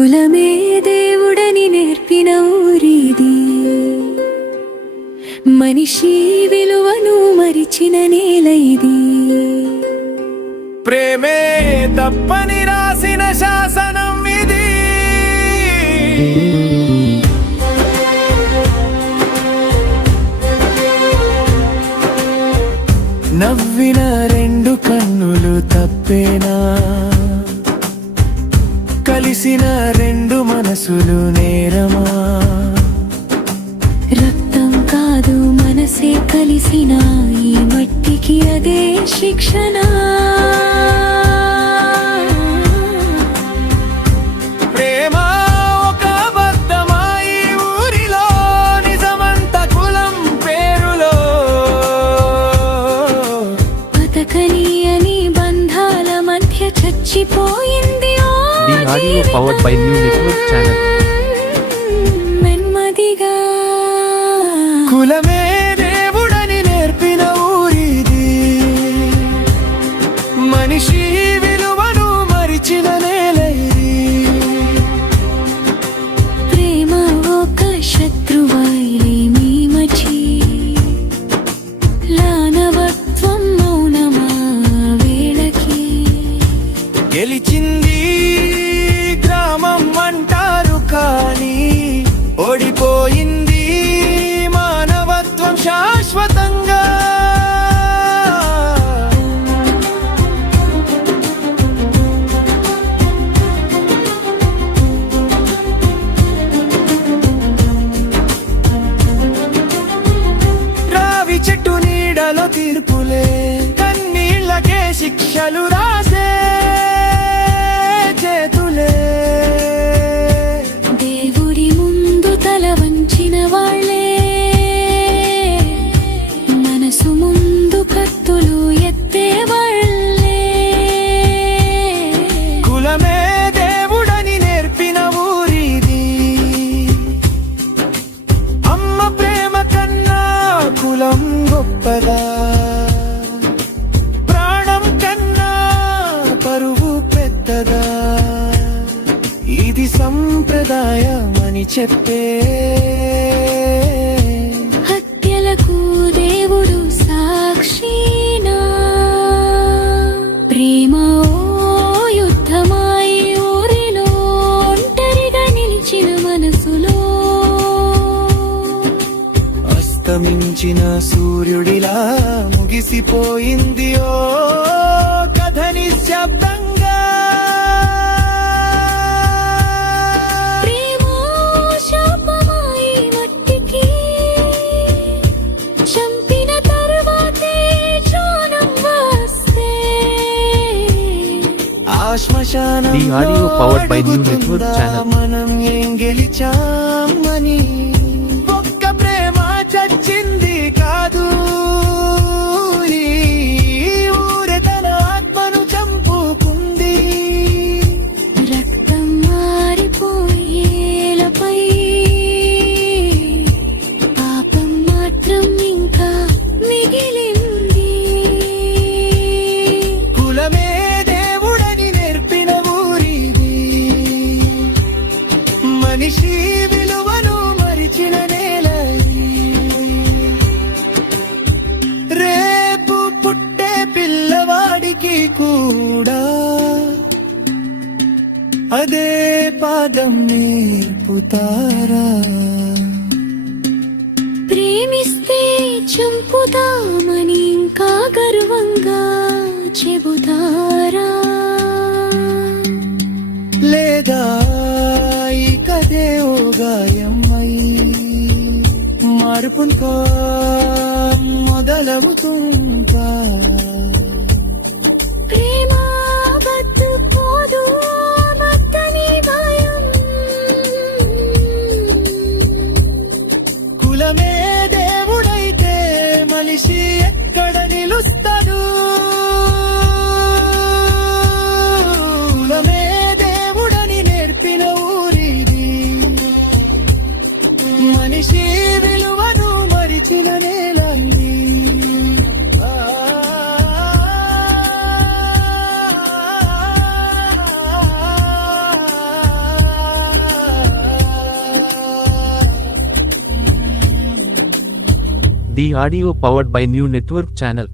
కులమే దేవుడని నేర్పిన ఊరిది, మనిషి విలువను మరిచిన నేల ఇది. ప్రేమే తప్పని రాసిన శాసనం ఇది. నవ్విన రెండు కన్నులు తప్పేనా, కలిసిన రెండు మనసులు నేరమా? రక్తం కాదు మనసే కలిసిన ఈ మట్టికి అదే శిక్షణ. ప్రేమ ఒక అబద్ధమా ఈ ఊరిలో, నిజమంత కులం పేరులో. బతకని అని బంధాల మధ్య చచ్చిపోయింది. The audio powered by New Network Channel. నెమ్మదిగా కులమే దేవుడని నేర్పిన ఊరిది, మనిషి విలువను మరిచిన నేల ఇది. ప్రేమ ఒక శత్రువైలే మీ మచి, లానవత్వం మౌనమా వేళకి. గెలిచింది గ్రామం అంటారు కానీ, ఓడిపోయింది మానవత్వం శాశ్వతంగా. రావి చెట్టు నీడలో తీర్పులే, కన్నీళ్ళకే శిక్షలు రాసే చేతులే. దేవుడి ముందు తల వంచిన వాళ్ళే, మనసు ముందు కత్తులు ఎత్తే వాళ్ళే. కులమే దేవుడని నేర్పిన ఊరిది, అమ్మ ప్రేమ కన్నా కులం గొప్పదా? ప్రాణం కన్నా పరువు పెద్దదా? ఇది సంప్రదాయమని చెప్పే హత్యలకు దేవుడు సాక్షినా? ప్రేమ ఓ యుద్ధమాయి ఊరిలో ఒంటరిగా నిలిచిన మనసులో. అస్తమించిన సూర్యుడిలా ముగిసిపోయింది ఓ కథ నిశ్శబ్దంగా. ప్రేమ శాపమాయి మట్టికి, చంపిన తరువాతే జ్ఞానం వస్తే. ఆ శ్మశానం The audio powered by New Network Channel. మనం ఏం గెలిచామని. ఒక్క ప్రేమ చచ్చింది కాదు, ఈ ఊరే తన ఆత్మను చంపుకుంది. రక్తం మారిపోయేలపై పాపం మాత్రం ఇంకా మిగిలింది. కులమే దేవుడని నేర్పిన ఊరిది, మనిషి విలువను మరిచిన నేల ఇది. రేపు పుట్టే పిల్లవాడికి కూడా అదే పాదం నేర్పుతారా? ప్రేమిస్తే చంపుతామని ఇంకా గర్వంగా చెబుతారా? లేదా ఈ కథే ఓ గాయమై మార్పుకో మొదలవుతుందా? ప్రేమ బతుకోదు మత్తని భయం. కులమే దేవుడైతే మనిషి ఎక్కడ నిలుస్తాడు? కులమే దేవుడని నేర్పిన ఊరిది, మనిషి విలువను మరిచిన నేల ఇది. The audio powered by New Network Channel.